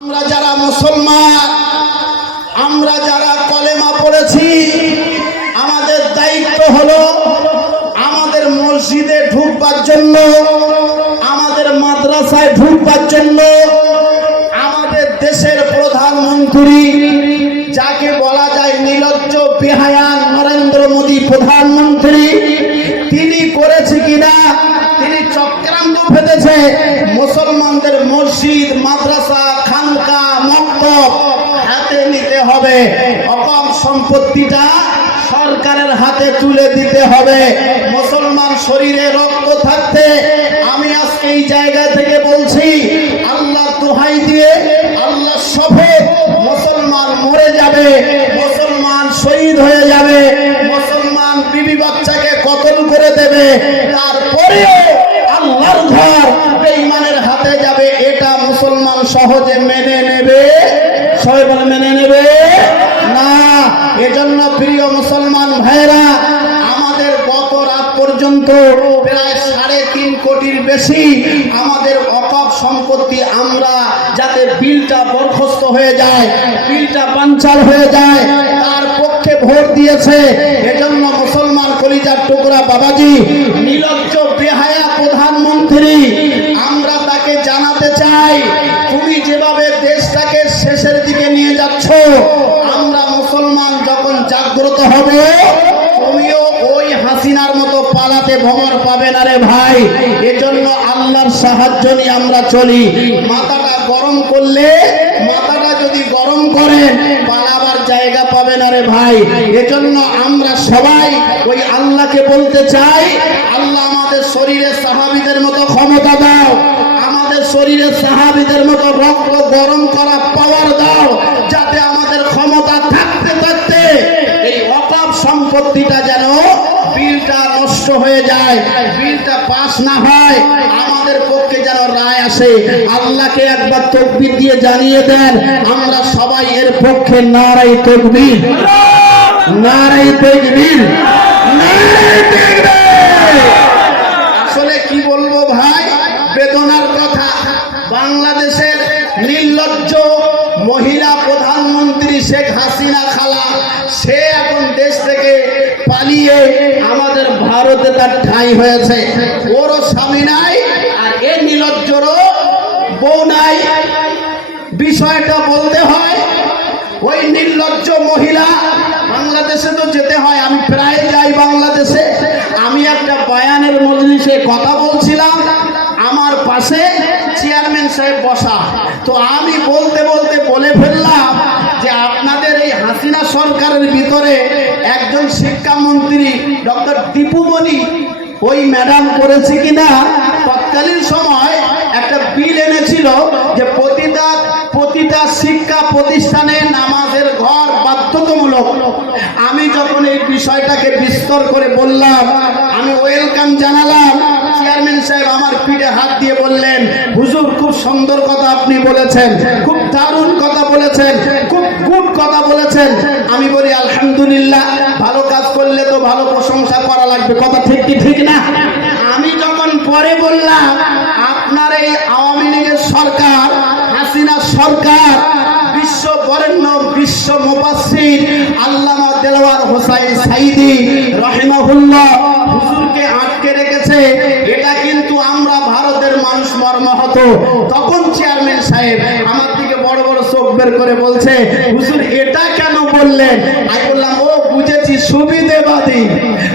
আমরা যারা মুসলমান, আমরা যারা কলেমা পড়েছি, আমাদের দায়িত্ব হলো আমাদের মসজিদে ঢুকবার জন্য, আমাদের মাদ্রাসায় ঢুকবার জন্য, আমাদের দেশের প্রধানমন্ত্রী যাকে বলা যায় নির্লজ্জ বেহায়া নরেন্দ্র মোদী প্রধানমন্ত্রী, তিনি করেছে কিনা, তিনি চক্রান্ত ফেলেছে মুসলমানদের মসজিদ মাদ্রাসা খানকা মক্তব হাতে নিতে হবে, অকম সম্পত্তিটা সরকারের হাতে তুলে দিতে হবে। মুসলমান শরীরে রক্ত থাকতে আমি আজকে এই জায়গা থেকে বলছি, আল্লাহ দোহাই দিয়ে, আল্লাহ শপথ, মুসলমান মরে যাবে, মুসলমান শহীদ হয়ে যাবে, মুসলমান বিবি বাচ্চাকে কতল করে দেবে, তারপরেও আল্লাহর ঘর বেঈমানের হাতে যাবে, এটা মুসলমান সহজে মেনে নেবে? সবাই বলে মেনে নেবে না। এজন্য প্রিয় মুসলমান ভাইরা, আমাদের গত রাত পর্যন্ত প্রায় 3.5 কোটির বেশি আমাদের অকপ সম্পত্তি, আমরা যাতে বিলটা বরখাস্ত হয়ে যায়, বিলটা বানচাল হয়ে যায়, তার পক্ষে ভোট দিয়েছে। এজন্য মুসলমান কলিজার টুকরা বাবাজি, নির্লজ্জ বেহায়া প্রধানমন্ত্রী, আমরা তাকে জানাতে চাই, তুমি যেভাবে দেশটাকে শেষের দিকে নিয়ে যাচ্ছ, আমরা মুসলমান যখন জাগ্রত হবে, তুমিও ওই হাসিনার মতো পালাতে ভ্রমণ পাবে না রে ভাই। এজন্য আল্লাহর সাহায্য নিয়ে আমরা চলি। মাথাটা গরম করলে, মাথাটা যদি গরম করেন, পালাবার জায়গা পাবে না রে ভাই। এজন্য আমরা সবাই ওই আল্লাহকে বলতে চাই, আল্লাহ আমাদের শরীরে সাহাবীদের মতো ক্ষমতা দাও, আমাদের শরীরে সাহাবীদের মতো রক্ত গরম করা পাওয়ার দাও, যাতে আমাদের ক্ষমতা থাকতে থাকতে এই ওয়াকফ সম্পত্তিটা যেন বিলটা নষ্ট হয়ে যায়, বিলটা পাস না হয়, আমাদের পক্ষে যেন রায় আসে। আল্লাহকে একবার তাকবীর দিয়ে জানিয়ে দেন, আমরা সবাই এর পক্ষে। নারায়ে তাকবীর, নারায়ে তাকবীর, নারায়ে তাকবীর। আসলে কি বলবো ভাই, বেদনার কথা। বাংলাদেশের নির্লজ্জ মহিলা প্রধানমন্ত্রী শেখ হাসিনা খালা, সে এখন দেশ থেকে পালিয়ে আমাদের ভারতে তার ঠাঁই হয়েছে। ওরও স্বামী নাই, আর এ নির্লজ্জরও বউ নাই। বিষয়টা বলতে হয়, ওই নির্লজ্জ মহিলা, বাংলাদেশে তো যেতে হয়, আমি প্রায় যাই বাংলাদেশে। আমি একটা বয়ানের মজলিসে কথা বলছিলাম, আমার পাশে চেয়ারম্যান সাহেব বসা, তো আমি বলতে বলতে বলে ফেললাম যে আপনাদের এই হাসিনা সরকারের ভিতরে একজন শিক্ষামন্ত্রী ডক্টর দীপুমণি, ওই ম্যাডাম করেছে কিনা, তৎকালীন সময় একটা বিল এনেছিল যে প্রতিটা শিক্ষা প্রতিষ্ঠানে নামাজের ঘর বাধ্যতামূলক। আমি যখন এই বিষয়টাকে বিস্তর করে বললাম, আমি ওয়েলকাম জানালাম, চেয়ারম্যান সাহেব আমার পিঠে হাত দিয়ে বললেন, হুজুর খুব সুন্দর কথা আপনি বলেছেন, খুব দারুণ কথা বলেছেন, খুব গুড কথা বলেছেন। আমি বলি আলহামদুলিল্লাহ, ভালো কাজ করলে তো ভালো প্রশংসা করা লাগবে, কথা ঠিক কি ঠিক না? আমি যখন পরে বললাম, আপনার এই আওয়ামী লীগের সরকার, হাসিনা সরকার, বিশ্ব বরেণ্য বিশ্ব মুফাসসির আল্লামা দেলওয়ার হোসাইন সাঈদী রাহিমাহুল্লাহ হুজুরকে আটকে রেখেছে, এটা কিন্তু আমরা ভারতের মানুষ মর্মাহত। তখন চেয়ারম্যান সাহেব আমার দিকে বড় বড় চোখ বের করে বলছে, হুজুর এটা কেন বললেন? আমি বললাম, ও বুঝেছি, সুবিধেবাদী,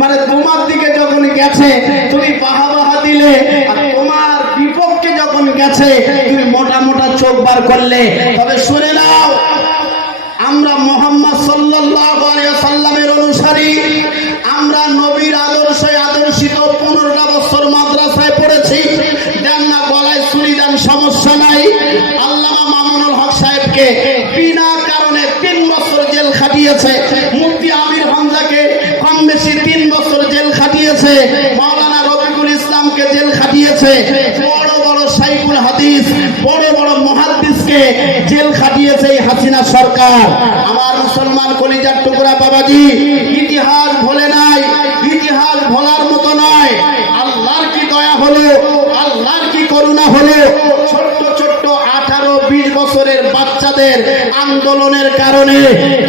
মানে তোমার দিকে যখন গেছে তুমি বাহা দিলে, আর তোমার বিপক্ষে যখন গেছে তুমি মোটা মোটা চোখ বার করলে। তবে শুনে নাও, আমরা মুহাম্মদ সাল্লাল্লাহু আলাইহি ওয়াসাল্লামের অনুসারী, আমরা নবীর আদর্শে আদর্শিত, 15টা বছর মাদ্রাসায় পড়েছি, দেন না গলায় চুরি দেন, সমস্যা নাই। আল্লামা মামুনুল হক সাহেবকে বিনা কারণে 3 বছর জেল খাটিয়েছে, মুফতি আমির হামজাকে কম বেশি 3 বছর জেল খাটিয়েছে, মাওলানা রফিকুল ইসলামকে জেল খাটিয়েছে, বড় বড় শাইখুল হাদিস, বড় বড় মুহাদ্দিসকে জেল খাটিয়েছে এই হাসিনা সরকার। আমার মুসলমান কলিজার টুকরা বাবাজি, ইতিহাস ভোলে নাই, ইতিহাস ভোলার মতো নয়। আল্লাহর কি দয়া হলো, আল্লাহর কি করুণা হলো, ছোট্ট ছোট্ট 18-20 বছরের বাচ্চাদের আন্দোলনের কারণে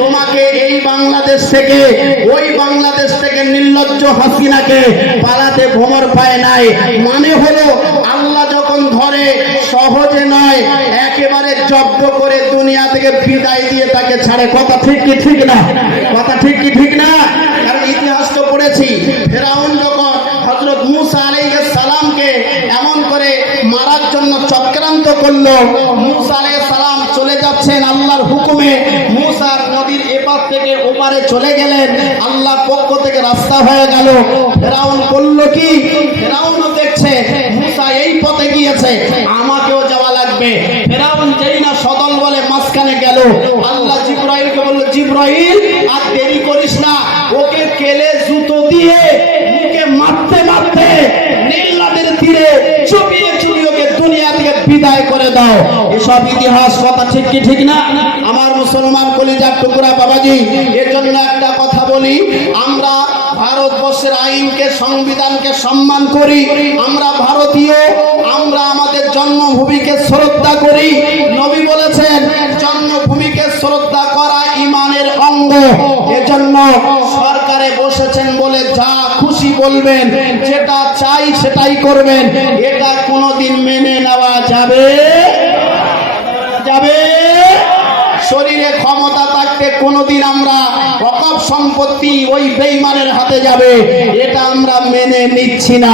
তোমাকে এই বাংলাদেশ থেকে ওই বাংলাদেশ থেকে নির্লজ্জ হাসিনাকে পালাতে ভ্রমর পায় নাই। মানে হলো আল্লাহ যখন ধরে সহজে নয়, একেবারে জব্দ করে দুনিয়া থেকে বিদায় দিয়ে তাকে ছাড়ে। কথা ঠিক কি ঠিক না? কথা ঠিক কি ঠিক না? কারণ ইতিহাস তো পড়েছি, ফেরাউন যখন হযরত মূসা আলাইহিস সালামকে এমন করে মারার জন্য চক্রান্ত করলো, মূসা আলাইহিস সালাম চলে যাচ্ছেন আল্লাহর হুকুমে, মূসা নদীর এপার থেকে ওপারে চলে গেলেন, আল্লাহর পক্ষ থেকে রাস্তা হয়ে গেল। ফেরাউন বলল কি, ফেরাউনও দেখছে মূসা এই পথে গিয়েছে, আমাকেও যাওয়া লাগবে। ফেরাউন যেই না সদল বলে মাঝখানে গেল, আল্লাহ জিবরাইলকে বলল, জিবরাইল আর দেরি করিস না, ওকে কেলে জুতো দিয়ে মুখে মারতে মারতে নীল নদের তীরে চুপিয়ে চুপিয়ে ওকে দুনিয়া থেকে বিদায় করে দাও। এসব ইতিহাস কথা ঠিক কি ঠিক না? আমার মুসলমান কলিজার টুকরা বাবাজি, এর জন্য একটা কথা বলি, আমরা ভারতবর্ষের আইনকে, সংবিধানকে সম্মান করি, আমরা ভারতীয়, আমরা আমাদের জন্মভূমিকে শ্রদ্ধা করি। নবী বলেছেন জন্মভূমিকে শ্রদ্ধা করা ঈমানের অঙ্গ। এজন্য সরকারে বসেছেন বলে যা খুশি বলবেন, যেটা চাই সেটাই করবেন, এটা কোনোদিন মেনে নেওয়া যাবে যাবে? শরীরে ক্ষমতা থাকতে কোনোদিন আমরা ওয়াকফ সম্পত্তি ওই বেঈমানের হাতে যাবে, এটা আমরা মেনে নিচ্ছি না।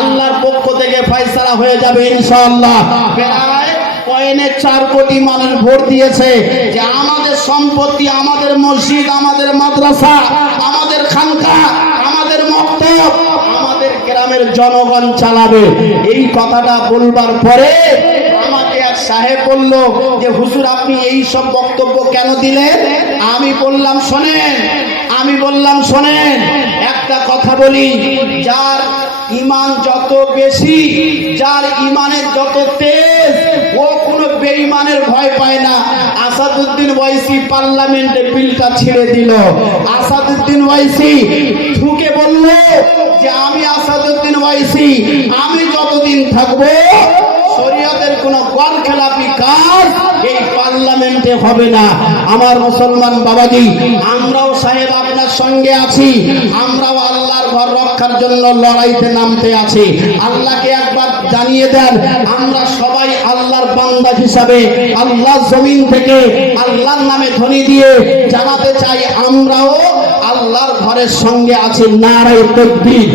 আল্লাহর পক্ষ থেকে ফয়সালা হয়ে যাবে ইনশাআল্লাহ। প্রায় পয়েন্টে 4 কোটি মানুষ ভোট দিয়েছে যে আমাদের সম্পত্তি, আমাদের মসজিদ, আমাদের মাদ্রাসা, আমাদের খানকা, আমাদের মক্তব আমাদের গ্রামের জনগণ চালাবে। এই কথাটা বলবার পরে আমাকে এক সাহেব বলল যে হুজুর আপনি এই সব বক্তব্য কেন দিলেন? আমি বললাম শোনেন, একটা কথা বলি, যার ঈমান যত বেশি, যার ঈমানের যত তেজ, ও কোনো বেঈমানের ভয় পায় না। আসাদুদ্দিন ওয়াইসি পার্লামেন্টে বিলটা ছেড়ে দিল। আসাদুদ্দিন ওয়াইসি ঠুকে বলল যে আমি আসাদুদ্দিন ওয়াইসি, আমি যতদিন থাকবো শরীয়তের কোন গড় খেলাপি কাজ এই পার্লামেন্টে হবে না। আমার মুসলমান বাবাজি, আমরাও সাহেব আপনার সঙ্গে আছি, আমরাও আল্লাহর ঘর রক্ষার জন্য লড়াইতে নামতে আছি। আল্লাহকে একবার জানিয়ে দেন, আমরা সবাই আল্লাহর বান্দা হিসাবে আল্লাহর জমিন থেকে আল্লাহর নামে ধ্বনি দিয়ে জানাতে চাই আমরাও আল্লাহর ঘরের সঙ্গে আছি। নারায়ে তাকবীর,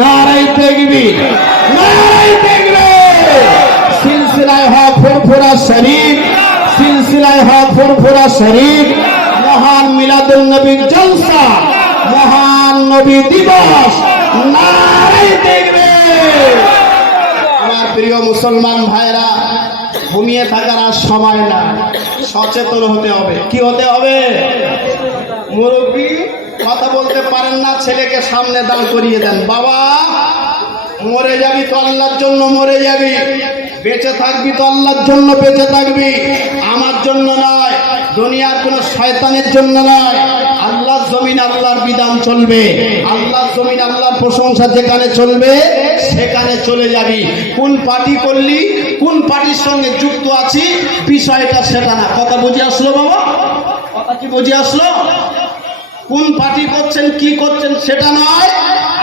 নারায়ে তাকবীর, নারায়ে তাকবীর। সিলসিলায় হক ফুরফুরা শরীফ, সিলসিলায় হক ফুরফুরা শরীফ, মহান মিলাদুন নবী জলসা, মহান নবী দিবস, নারায়ে তাকবীর। আমার প্রিয় মুসলমান ভাইরা, ঘুমিয়ে থাকার আর সময় না, সচেতন হতে হবে। কি হতে হবে? মুরব্বী কথা বলতে পারেন না, ছেলেকে সামনে দাঁড় করিয়ে দেন, বাবা মরে যাবি তো আল্লাহর জন্য মরে যাবি, বেঁচে থাকবি তো আল্লাহর জন্য বেঁচে থাকবি, আমার জন্য নয়, দুনিয়ার কোন শয়তানের জন্য নয়। আল্লাহর জমিন আল্লাহর বিধান চলবে, আল্লাহর জমিন আল্লাহর প্রশংসা যেখানে চলবে সেখানে চলে যাবি। কোন পার্টি করলি, কোন পার্টির সঙ্গে যুক্ত আছি, বিষয়টা সেটা না। কথা বুঝে আসলো বাবা? কথা কি বুঝে আসলো? কোন পার্টি করছেন, কি করছেন সেটা নয়,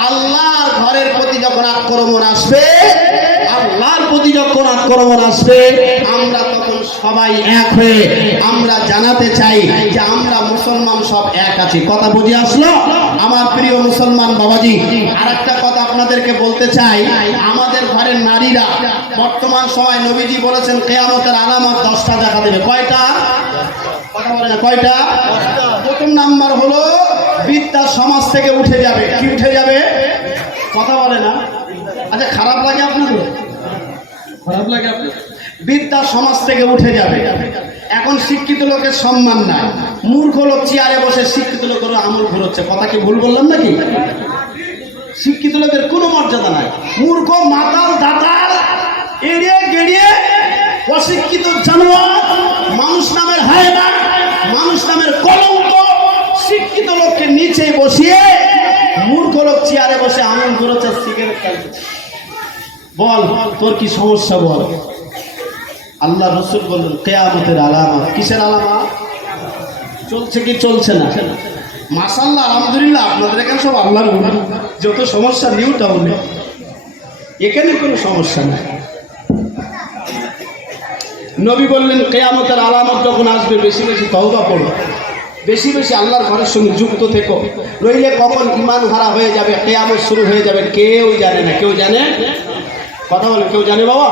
আল্লাহর ঘরের প্রতি যখন আক্রমণ আসবে, আল্লাহর প্রতি যখন আক্রমণ আসবে, আমরা তখন সবাই এক হয়ে আমরা জানাতে চাই যে আমরা মুসলমান সব এক আছি। কথা বুঝে আসলো? আমার প্রিয় মুসলমান বাবাজি, আর একটা কথা আপনাদেরকে বলতে চাই, আমাদের ঘরের নারীরা বর্তমান সময় নবীজি বলেছেন কিয়ামতের আলামত 10টা দেখা দেবে। কয়টা? কথা বলে না, কয়টা? প্রথম নাম্বার হলো বিদ্যা সমাজ থেকে উঠে যাবে। কি উঠে যাবে? কথা বলে না। আচ্ছা, খারাপ লাগে আপনাদের? খারাপ লাগে আপনাদের? বিদ্যা সমাজ থেকে উঠে যাবে। এখন শিক্ষিত লোকের সম্মান নাই, মূর্খ লোক চেয়ারে বসে শিক্ষিত লোকের আমল ঘুরোচ্ছে। কথা কি ভুল বললাম নাকি? শিক্ষিত লোকের কোনো মর্যাদা নাই, মূর্খ মাতাল দাতাল এড়িয়ে গেড়িয়ে অশিক্ষিত জানোয়ার, মানুষ নামের হায়না, মানুষ নামের কলঙ্ক, শিক্ষিত লোককে নিচে বসিয়ে মূর্খ লোক চেয়ারে বসে আমল ঘুরোচ্ছে, সিগারেট খাচ্ছে। বল তোর কি সমস্যা বল? আল্লাহ রসুল বললেন কিয়ামতের আলামত। কিসের আলামত? চলছে কি চলছে না? মাশাআল্লাহ, আলহামদুলিল্লাহ, আপনাদের এখানে সব আল্লাহর ওলি। যত সমস্যা নিউ টাউনে, এখানে কোনো সমস্যা নাই। নবী বললেন কিয়ামতের আলামত যখন আসবে বেশি বেশি তওবা করো, বেশি বেশি আল্লাহর ঘরের সঙ্গে যুক্ত থেকো, নইলে কখন ঈমান হারা হয়ে যাবে, কিয়ামত শুরু হয়ে যাবে কেউ জানে না। কেউ জানে? কথা বলে কেউ জানে বাবা?